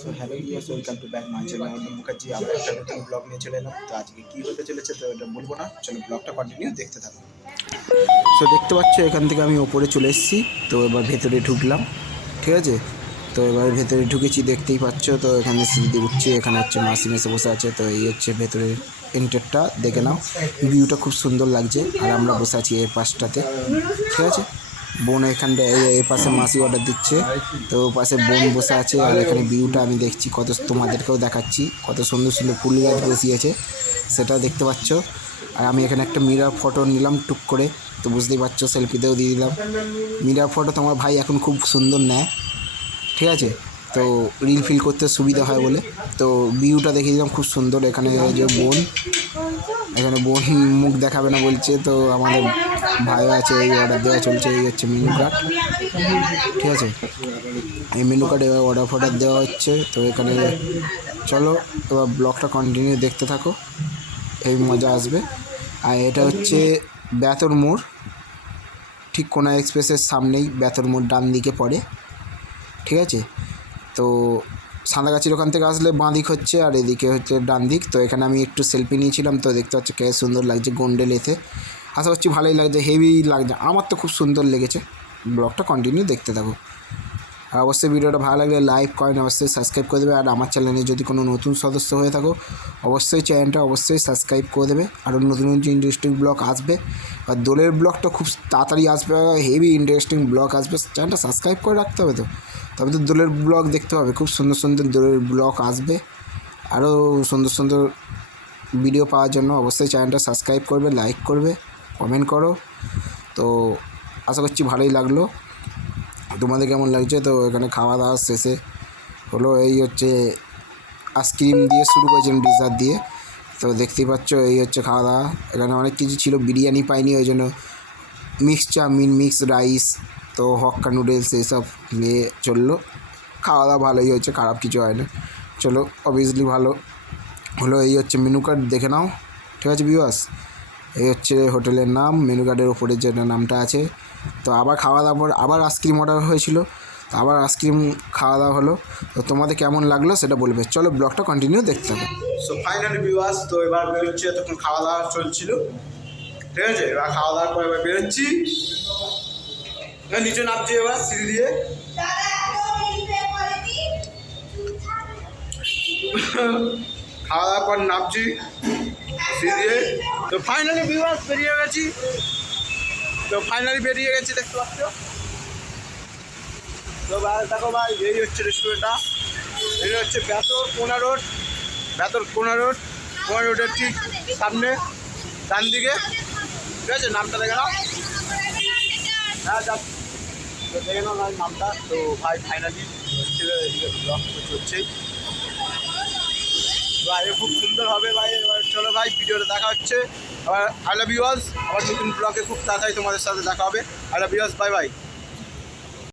So hello viewers, welcome to back my channel. Arnab Mukherjee আবার একটা নতুন ব্লগ নিয়ে চলে এলাম। তো আজকে কী হতে চলেছে তো এটা বলবো না, চলো ব্লগটা কন্টিনিউ দেখতে থাকো। সো দেখতে পাচ্ছ এখান থেকে আমি ওপরে চলে এসেছি। তো এবার ভেতরে ঢুকলাম, ঠিক আছে। তো এবার ভেতরে ঢুকেছি, দেখতেই পাচ্ছ। তো এখানে সিঁড়ি উঠছি, এখানে হচ্ছে মাসি মেসে বসে আছে। তো এই হচ্ছে ভেতরের এন্টারটা, দেখে নাও। ভিউটা খুব সুন্দর লাগছে। আর আমরা বসে আছি এই পাশটাতে, ঠিক আছে। বোন এখানটায় এ পাশে মাসি অর্ডার দিচ্ছে, তো ও পাশে বোন বসে আছে। আর এখানে ভিউটা আমি দেখছি, কত তোমাদেরকেও দেখাচ্ছি, কত সুন্দর সুন্দর ফুল গাছ বসিয়েছে, সেটাও দেখতে পাচ্ছ। আর আমি এখানে একটা মিরর ফটো নিলাম টুক করে, তো বুঝতেই পারছো, সেলফিতেও দিয়ে দিলাম। মিরর ফটো তোমার ভাই এখন খুব সুন্দর নেয়, ঠিক আছে। তো রিল ফিল করতে সুবিধা হয় বলে। তো ভিউটা দেখিয়ে দিলাম, খুব সুন্দর। এখানে যে বোন, এখানে বোন মুখ দেখাবে না বলছে, তো আমাদের ভাইও আছে, এই অর্ডার দেওয়া চলছে। এই হচ্ছে মেনু কার্ড, ঠিক আছে। এই মেনু কার্ডে এবার অর্ডার দেওয়া হচ্ছে। তো এখানে চলো এবার ব্লগটা কন্টিনিউ দেখতে থাকো, এই মজা আসবে। আর এটা হচ্ছে বেতর মোড়, ঠিক কোনা এক্সপ্রেসের সামনেই বেতর মোড়, ডান দিকে পড়ে, ঠিক আছে। তো সাঁতরাগাছির ওখান থেকে আসলে বাঁ দিক হচ্ছে, আর এদিকে হচ্ছে ডান দিক। তো এখানে আমি একটু সেলফি নিয়েছিলাম, তো দেখতে পাচ্ছি কে সুন্দর লাগছে গোন্ডেল এতে। আশা করছি ভালোই লাগছে, হেভি লাগছে, আমার তো খুব সুন্দর লেগেছে। ব্লগটা কন্টিনিউ দেখতে থাকো। আর অবশ্যই ভিডিওটা ভালো লাগলে লাইক করেন, অবশ্যই সাবস্ক্রাইব করে দেবে। আর আমার চ্যানেলে যদি কোনো নতুন সদস্য হয়ে থাকো, অবশ্যই চ্যানেলটা অবশ্যই সাবস্ক্রাইব করে দেবে। আরও নতুন নতুন ইন্টারেস্টিং ব্লগ আসবে। আর দোলের ব্লগটা খুব তাড়াতাড়ি আসবে, হেভি ইন্টারেস্টিং ব্লগ আসবে। চ্যানেলটা সাবস্ক্রাইব করে রাখতে হবে, তো তবে তো দোলের ব্লগ দেখতে হবে। খুব সুন্দর সুন্দর দোলের ব্লগ আসবে। আরও সুন্দর সুন্দর ভিডিও পাওয়ার জন্য অবশ্যই চ্যানেলটা সাবস্ক্রাইব করবে, লাইক করবে, কমেন্ট করো। তো আশা করছি ভালোই লাগলো। তোমাদের কেমন লাগছে? তো এখানে খাওয়া দাওয়া শেষে হলো, এই হচ্ছে আইসক্রিম দিয়ে শুরু করেছিলাম, ডিজার্ট দিয়ে। তো দেখতেই পাচ্ছ এই হচ্ছে খাওয়া দাওয়া। এখানে অনেক কিছু ছিল, বিরিয়ানি পাইনি, ওই জন্য মিক্স চাউমিন, মিক্স রাইস, তো হক্কা নুডলস এইসব নিয়ে চললো। খাওয়া দাওয়া ভালোই হয়েছে, খারাপ কিছু হয় না। চলো অবভিয়াসলি ভালো হলো। এই হচ্ছে মেনু কার্ড, দেখে নাও, ঠিক আছে ভিউয়ার্স। এই হচ্ছে হোটেলের নাম, মেনু কার্ডের ওপরে যেটা নামটা আছে। তো আবার খাওয়া দাওয়ার পর আবার আইসক্রিম অর্ডার হয়েছিল, তো আবার আইসক্রিম খাওয়া দাওয়া হলো। তো তোমাদের কেমন লাগলো সেটা বলবে। চলো ব্লগটা কন্টিনিউ দেখতে হবে। সো ফাইনালি ভিউয়ার্স, তো এবার বেরোচ্ছি। তখন খাওয়া দাওয়া চলছিল, ঠিক আছে। এবার খাওয়া দাওয়ার পর এবার বেরোচ্ছি, নিচে নামছি এবার সিঁড়ি দিয়ে। খাওয়া দাওয়ার পর নামছি সিঁড়ি দিয়ে। তো ফাইনালি ভিউয়ার্স বেরিয়ে গেছি, দেখতে পাচ্ছ। তো ভাই দেখো ভাই, এই হচ্ছে রেস্টুরেন্টটা। এই হচ্ছে বেতর কোনা রোডের ঠিক সামনে ডান দিকে, ঠিক আছে। নামটা দেখে নাও, হ্যাঁ যাচ্ছি, তো দেখে নাও নামটা। তো ভাই ফাইনালি হচ্ছে এদিকে ব্লগ চলছে ভাই, খুব সুন্দর হবে ভাই। এবার চলো ভাই, ভিডিওটা দেখা হচ্ছে আবার। I love you all. আবার নতুন ব্লগে খুব তাড়াতাড়ি তোমাদের সাথে দেখা হবে। I love you all, bye by.